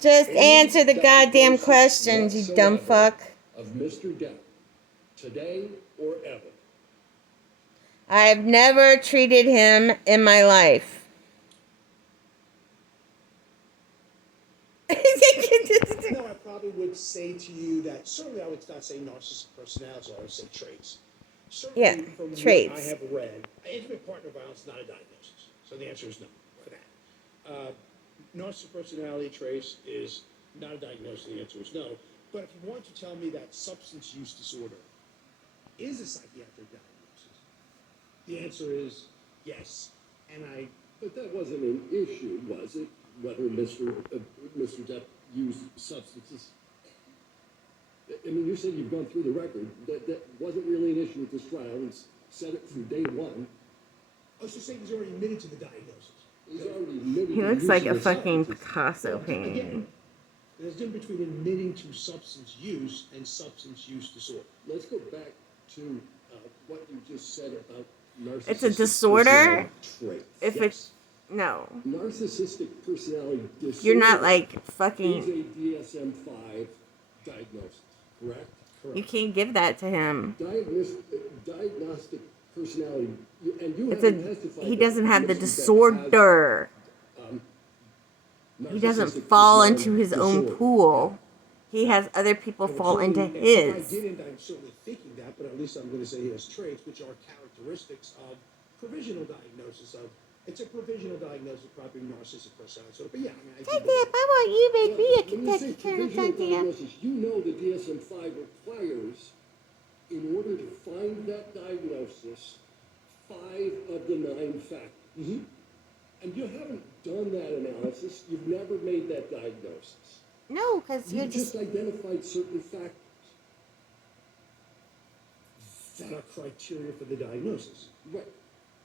Just answer the goddamn questions, you dumb fuck. Of Mr. Depp, today or ever. I've never treated him in my life. No, I probably would say to you that certainly I would not say narcissistic personality, I would say traits. Certainly Yeah, from traits. what I have read, intimate partner violence is not a diagnosis. So the answer is no for that. Narcissistic personality traits is not a diagnosis. The answer is no. But if you want to tell me that substance use disorder is a psychiatric diagnosis, the answer is yes. But that wasn't an issue, was it? Whether Mr. Depp used substances. I mean, you said you've gone through the record. That wasn't really an issue with this trial. And said it from day one. Oh, so saying he's already admitted to the diagnosis. He's already admitted. He looks like a fucking Picasso painting. Again, there's a difference between admitting to substance use and substance use disorder. Let's go back to what you just said about narcissistic. It's a disorder. Trait. If it's no, narcissistic personality disorder. you're not like Is fucking. a DSM-5 diagnosis, correct? You can't give that to him. Diagnostic personality, and you It's haven't a. testified He that doesn't have the Mr. Depp disorder. has, He doesn't narcissistic fall personality into his own disorder. pool. He has other people fall into If I his. didn't, I'm certainly thinking that, but at least I'm going to say he has traits which are characteristics of provisional diagnosis of. It's a provisional diagnosis, probably narcissistic personality disorder. But yeah, I mean, Take that. I want you to make me a When you say Kentucky Colonel provisional Santana. diagnosis, you know the DSM-5 requires, in order to find that diagnosis, 5 of the 9 factors. Mm-hmm. And you haven't done that analysis. You've never made that diagnosis. No, because You you're just just. identified certain factors. that are criteria for the diagnosis. Right.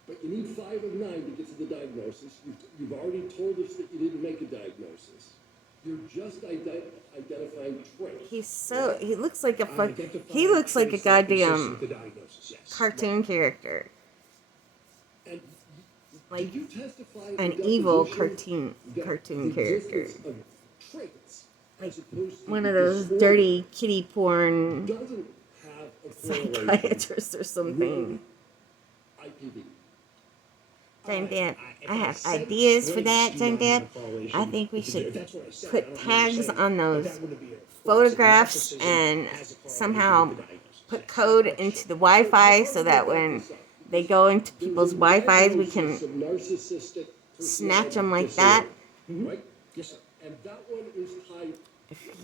But you need 5 of 9 to get to the diagnosis. You've already told us that you didn't make a diagnosis. You're just identifying traits. He's so. He looks like a I'm fuck. identifying He looks like a traits that are consistent goddamn with the diagnosis, yes. cartoon character. And Like did you testify at an the evil deposition that cartoon the character. existence of traits, as opposed to One the of those disorder, dirty kitty porn doesn't have a correlation psychiatrists or something. with IPV. John Depp, I have ideas for that, John Depp. I think we should put tags on those photographs and somehow put code into the Wi-Fi so that when they go into people's Wi-Fi's, we can Narcissistic snatch them like personality that. disorder, right? Yes, sir. And that one is tied.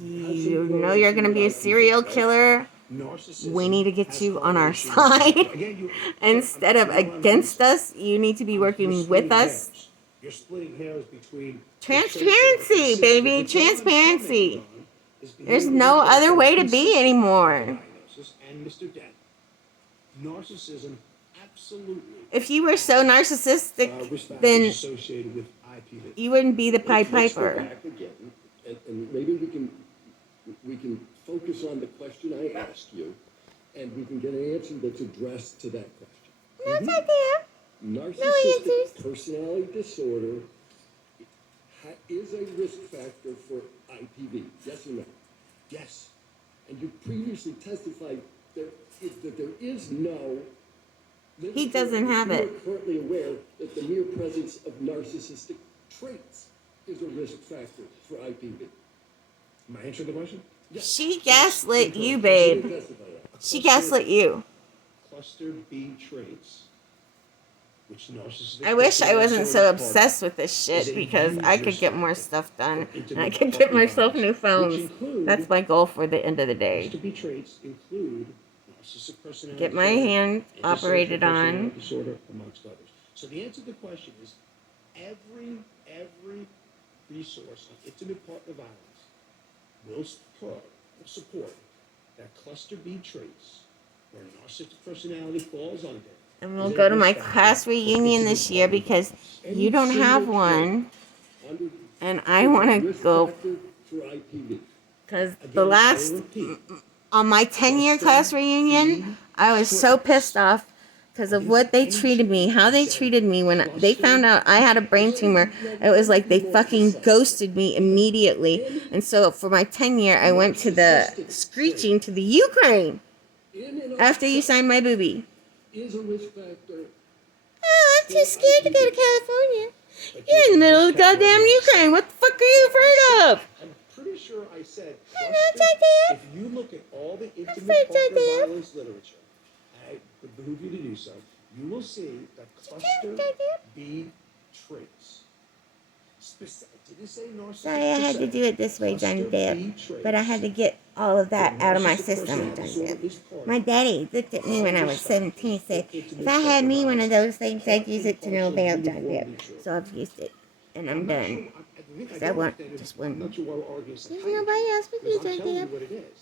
You know you're going to be a serial killer. We need to get you on our side. Instead of against us, you need to be working with us. You're splitting hairs between Transparency, baby. Transparency. There's no other way to be anymore. And Mr. Depp, narcissism absolutely If you were so narcissistic, risk factors then associated with IPV. you wouldn't be the Pied Let's go Piper. back again, and maybe we can focus on the question I asked you, and we can get an answer that's addressed to that question. No, it's not there. Narcissistic answers. personality disorder is a risk factor for IPV. Yes or no? Yes. And you previously testified that there is no. He doesn't have it. You are currently aware that the mere presence of narcissistic traits is a risk factor for IPV. Am I answering the question? Yes. She gaslit you, You didn't babe. testify that. She gaslit you. Cluster B traits, which narcissistic I wish I wasn't so personality disorder obsessed with this shit because I could get more stuff done and I could get myself new phones. That's my goal for the end of the day. Cluster B traits include narcissistic personality Get my disorder, hand operated antisocial on. personality disorder, amongst others. So the answer to the question is every resource on intimate partner violence will support that cluster B traits where narcissistic personality falls under. And we'll go to my class reunion this year because you don't have one. And I want to go because the last, on my 10-year class reunion, I was so pissed off because of what they treated me, how they treated me when they found out I had a brain tumor. It was like they fucking ghosted me immediately. And so for my tenure, I went to the screeching to the Ukraine after you signed my boobie. Is a risk factor. Oh, I'm too scared to go to California. You're in the middle of the goddamn Ukraine. What the fuck are you afraid of? I'm pretty sure I said, I'm trust not me, that if you look at all the afraid intimate to partner do. violence literature, I would behoove you to do so, you will see that cluster do. B traits. Didn't say narcissistic. Sorry, I had to do it this way, Johnny Depp. But I had to get all of that out of my system, Johnny Depp. My daddy looked at me when I was 17 and said, if I had me one of those things, I'd use it to no avail, Johnny Depp. So I've used it. And I'm done. Because I want just I'm one. not sure why we're arguing There's nobody else but you, I'm Johnny telling you Depp. what it is.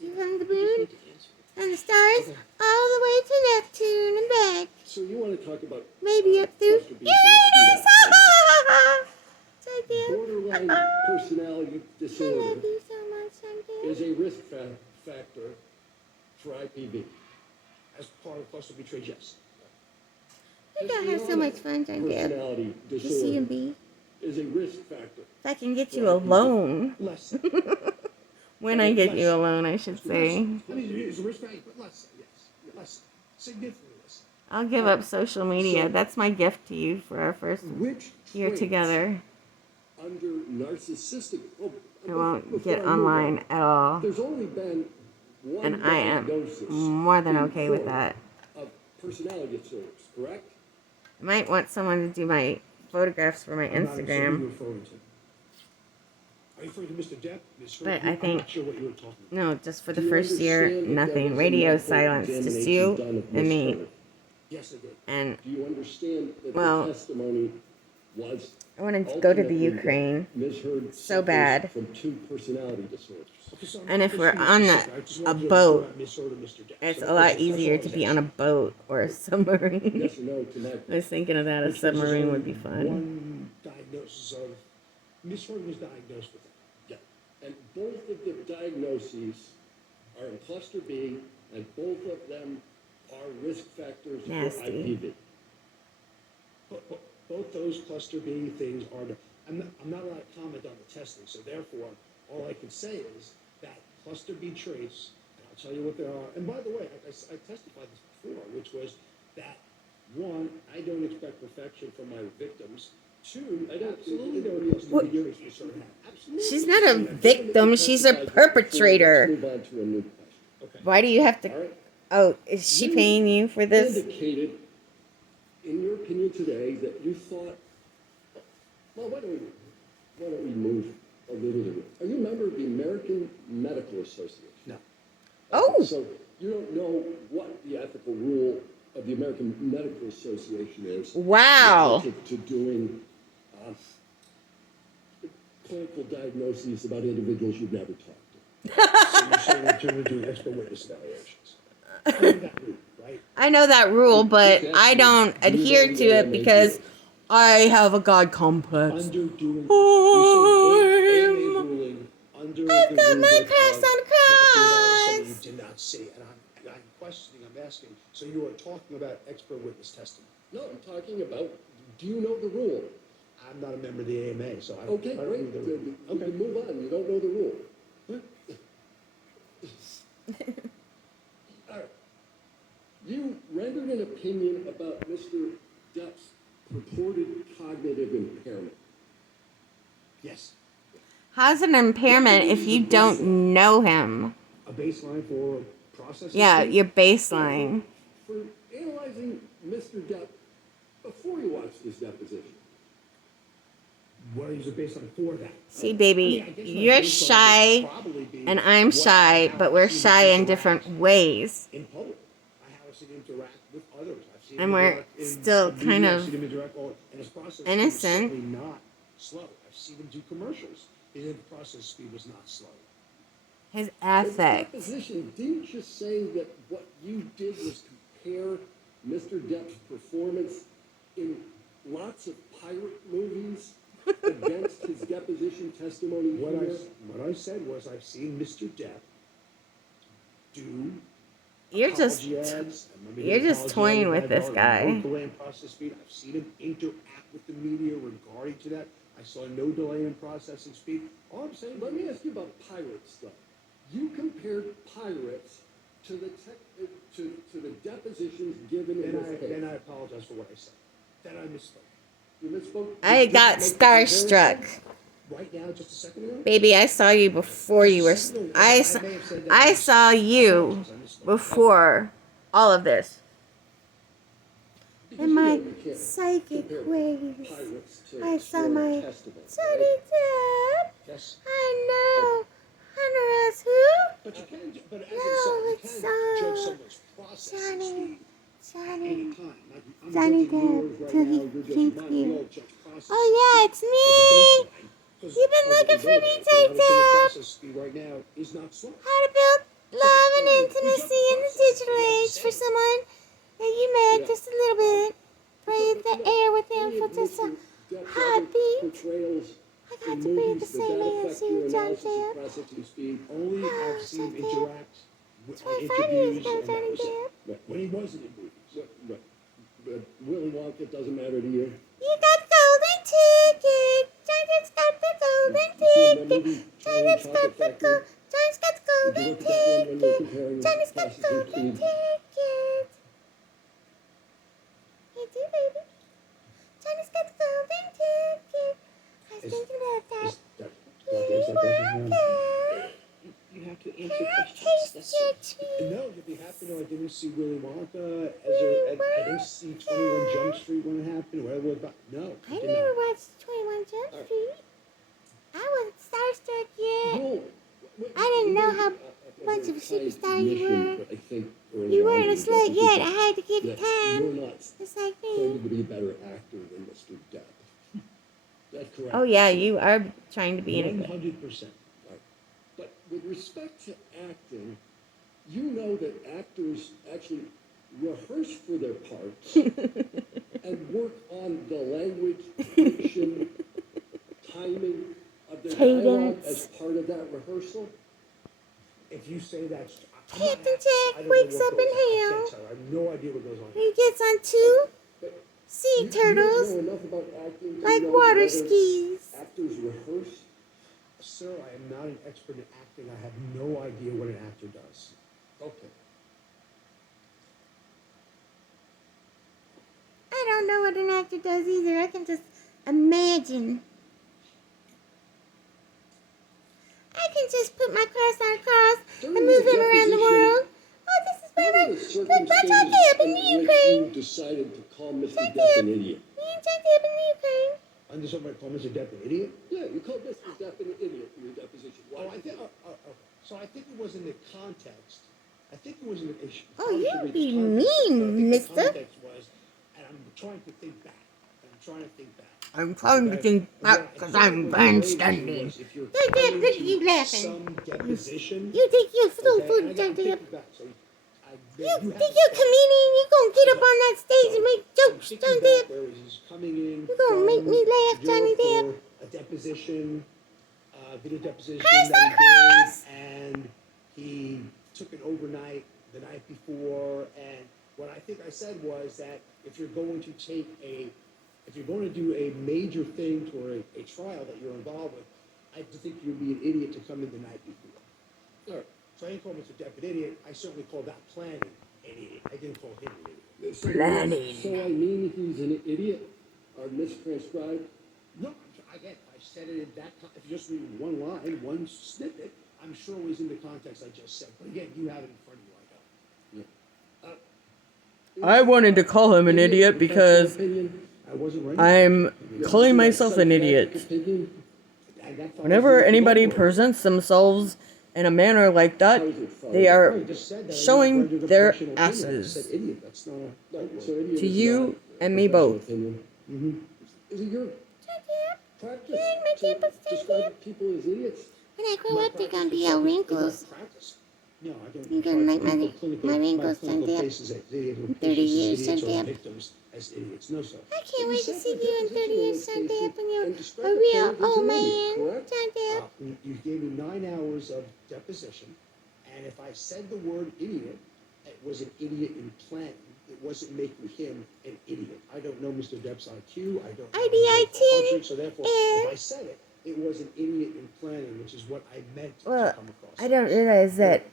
You from the moon and the stars all the way to Neptune and back. So you want to talk about Maybe up through cluster B, Uranus. so let's do that. Johnny Depp. Borderline personality I disorder love you so much, Johnny Depp. is a risk factor for IPV. As part of cluster B traits, yes. We're gonna have so much fun, Johnny Depp. Personality You see disorder and be. is a risk factor. If I can get you alone. Less. When I get you alone, I should say. I mean, it's a risk factor, but less, yes. Less. Significantly less. I'll give up social media. That's my gift to you for our first Which year traits together. under narcissistic? I won't before get I move on, online at all. There's only been one And I am diagnosis more than okay with before that. of personality disorders, correct? I might want someone to do my photographs for my I'm not sure who you're Instagram. referring to. Are you referring to Mr. Depp? Ms. But Heard? I think- I'm not sure what you were talking about. No, just for the Do you first year, understand that there nothing. was a Radio medical silence. Just examination you done of and Ms. me. Heard? Yes, I did. And Do you understand that Well, the testimony was I wanted to go to the ultimately that Ukraine. Ms. Heard So suffers bad. from 2 personality disorders? Okay, so I'm And not if we're listening on to the- you. I just a wanted you to boat, know about Ms. Heard and Mr. Depp. it's So a lot that's all easier I to was be asking. on a boat or a submarine. Yes or no to my I was thinking of that. A Which was submarine would only be fun. One diagnosis of Ms. Heard was diagnosed with that. Yeah. And both of the diagnoses are in cluster B, and both of them are risk factors for Nasty. IPV. Both those cluster B things are. I'm not allowed to comment on the testing, so therefore, all I can say is that cluster B traits, and I'll tell you what they are. And by the way, I testified this before, which was that one, I don't expect perfection from my victims. Two, I don't absolutely know cluster B traits we sort of have. Absolutely. She's not a victim. She's a perpetrator. Let's move on to a new question. Okay. Why do you have All to? right. Oh, is she paying you for this? Indicated, in your opinion today, that you thought, well, why don't we move a little bit? Are you a member of the American Medical Association? No. Oh. So you don't know what the ethical rule of the American Medical Association is. Wow. Relative to doing clinical diagnoses about individuals you've never talked to. So you're saying that you're going to do expert witness evaluations. I know that route, right? I know that rule, but I don't adhere to it because I have a God complex. Under doing, I'm- AMA ruling under I've the got my rubric cross of on not the being cross. something you did not see, and I'm questioning, I'm asking. So you are talking about expert witness testimony. No, I'm talking about, do you know the rule? I'm not a member of the AMA, so I don't. Okay, I don't great. know the Good. rule. We Okay. can move on. You don't know the rule. All right. You rendered an opinion about Mr. Depp's purported cognitive impairment. Yes. How's an impairment if you don't know him? A baseline for processing. Yeah, speed? your baseline. For analyzing Mr. Depp before you watched his deposition. What is the baseline for that? See, baby, I guess my you're baseline would shy probably be and I'm what shy, I but have we're seen shy him in interact different ways. in public. I have seen him interact with others. I've seen And him we're interact in still media. kind I've of seen him interact and his process speed innocent. was certainly not slow. I've seen him do commercials. His process speed was not slow. His In the affect. deposition, didn't you say that what you did was compare Mr. Depp's performance in lots of pirate movies against his deposition testimony here? What I said was I've seen Mr. Depp do You're just apology ads. I remember the you're just apology toying ad with had this on guy. No delay in process speed. I've seen him interact with the media regarding to that. I saw no delay in processing speed. All I'm saying, Let me ask you about Pirates, though. You compared Pirates to the to the depositions given in this case. then I apologize for what I said. Then I misspoke. You misspoke. I You got didn't make the comparison? starstruck. Right now, just a second ago. Baby, I saw you before you were. I saw you before all of this. Because In you know my you can't psychic compare ways, Pirates to I saw Sworn my Testament, Johnny right? Depp. Yes. I know. Hunter S. Who? But you can, but as No, you it's can judge someone's processing Johnny. speed at any Johnny. time. Like, I'm Johnny judging Depp, yours right till now, he you're judging thinks mine. We you. all judge processing Oh yeah, it's speed me. as a baseline. 'Cause You've been as looking we for know me, that, you know, J the Depp. process speed right now is not slow. How to build love and We intimacy judge in the process digital speed, age that's for the same. someone that you met Yeah. just a little bit. Breathe But, the air with him any for of just a Mr. Depp's other heartbeat. portrayals I got in to breathe the movies, does same that air as affect you, your John analysis of Depp. processing speed? Only Oh, I've seen him Johnny Depp. interact on 25 years interviews, ago, and that Johnny was it. Depp. Right. When he wasn't in movies. Right. But Willy Wonka doesn't matter to you? You got golden ticket. Johnny's got the golden You seen that ticket. movie, Charlie and Johnny's Chocolate got the Factory? Johnny's got the Did you golden look at that one when you were ticket. comparing Johnny's got the processing golden speed? ticket. Hey, do baby. Johnny's got the golden ticket. I was Is- thinking about that. Is that, Willy is that question? Wonka. You have to Can answer I questions. taste your treat? No, you'll be happy to know I didn't see Willy Wonka I didn't see 21 Jump Street when it happened, whatever it was about. No, I did never not. watched 21 Jump Street. I wasn't starstruck yet. Joel, I didn't know how a much very of a kind superstar you admission, were. I think, early You on weren't in a the slut deposition yet. I had to give you that time. you're not Just like claiming me. to be a better actor than Mr. Depp. That's correct. Oh yeah, you are trying to be in it. 100%. Right. But with respect to acting, you know that actors actually rehearse for their parts and work on the language, diction, timing of their dialogue Cadence. as part of that rehearsal. If you say that, Captain Jack wakes up in hell. I have no idea what goes on. He gets on two But sea you turtles don't know enough about acting to like know water whether skis. actors rehearse. Sir, I am not an expert in acting. I have no idea what an actor does. Okay. I don't know what an actor does either. I can just imagine. I can just put my cross on a cross and During move the him around the deposition, world. Oh, this is where What my were the John circumstances Depp in the in which Ukraine. you decided to call Mr. John Depp an Depp. idiot? Me and John Depp in the Ukraine. Under somebody call Mr. Depp an idiot? Yeah, you called Mr. Depp an idiot in your deposition. Why? Oh, I think. Okay. So I think it was in the context. I think it was in the issue. Oh, you should read be the context, mean, but I think mister. The context was, and I'm trying to think back. I'm trying to think back because I'm grandstanding. John Depp, look at you laughing. Some deposition. You think you're so okay, food, and I John gotta take Depp? it back, so You have think to you're a stop. comedian? You gonna get up on that stage and make jokes, I'm John thinking back Depp? where he's coming in. You gonna make me laugh, from Johnny Europe Depp? for a deposition, video deposition Cross that the cross. he did, and he took it overnight the night before. And what I think I said was that if you're going to do a major thing for a trial that you're involved with, I think you'd be an idiot to come in the night before. All right. So I didn't call Mr. Depp an idiot. I certainly called that planning an idiot. I didn't call him an idiot. So, Planning. So I mean he's an idiot or mistranscribed? No, again, I said it in that. If you just read one line, one snippet, I'm sure it was in the context I just said. But again, you have it in front of you. I don't. I wanted to call him an idiot because Opinion? I wasn't ready. I'm calling myself an idiot. Opinion? And that follows Whenever the anybody law. presents themselves in a manner like that, they No, are you just said that. I showing rendered a their professional opinion. I asses. said idiot. That's not a. Right, so idiot To is you not a and me professional both. opinion. Is it your John Depp, practice you ain't my to Depp, John describe people as idiots? when I grow up, they're gonna be all wrinkles. Practice. No, I don't. You're gonna like my clinical- wrinkles, my John clinical Depp. cases as idiots, or 30 patients as years, idiots, John or Depp. victims as idiots. No, sir. I can't wait to You see said you in the 30 years, deposition John in Depp, when you're and describe a the real plaintiff as old an idiot, man. correct? John Depp. You gave me 9 hours of deposition, and if I said the word idiot, was an idiot in planning. It wasn't making him an idiot. I don't know Mr. Depp's IQ. I don't know his IDIT. culture, so therefore, if I said it, it was an idiot in planning, which is what I meant to Well, come across. I don't realize that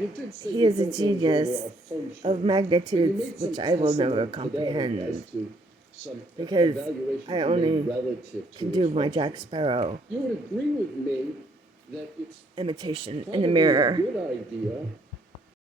You did say he you is a don't know the genius overall function, of but you magnitudes made some which I will never testimony today comprehend as to some because evaluations I you only made relative to can its do my function. Jack Sparrow You would agree with me that it's imitation in probably the a mirror. good idea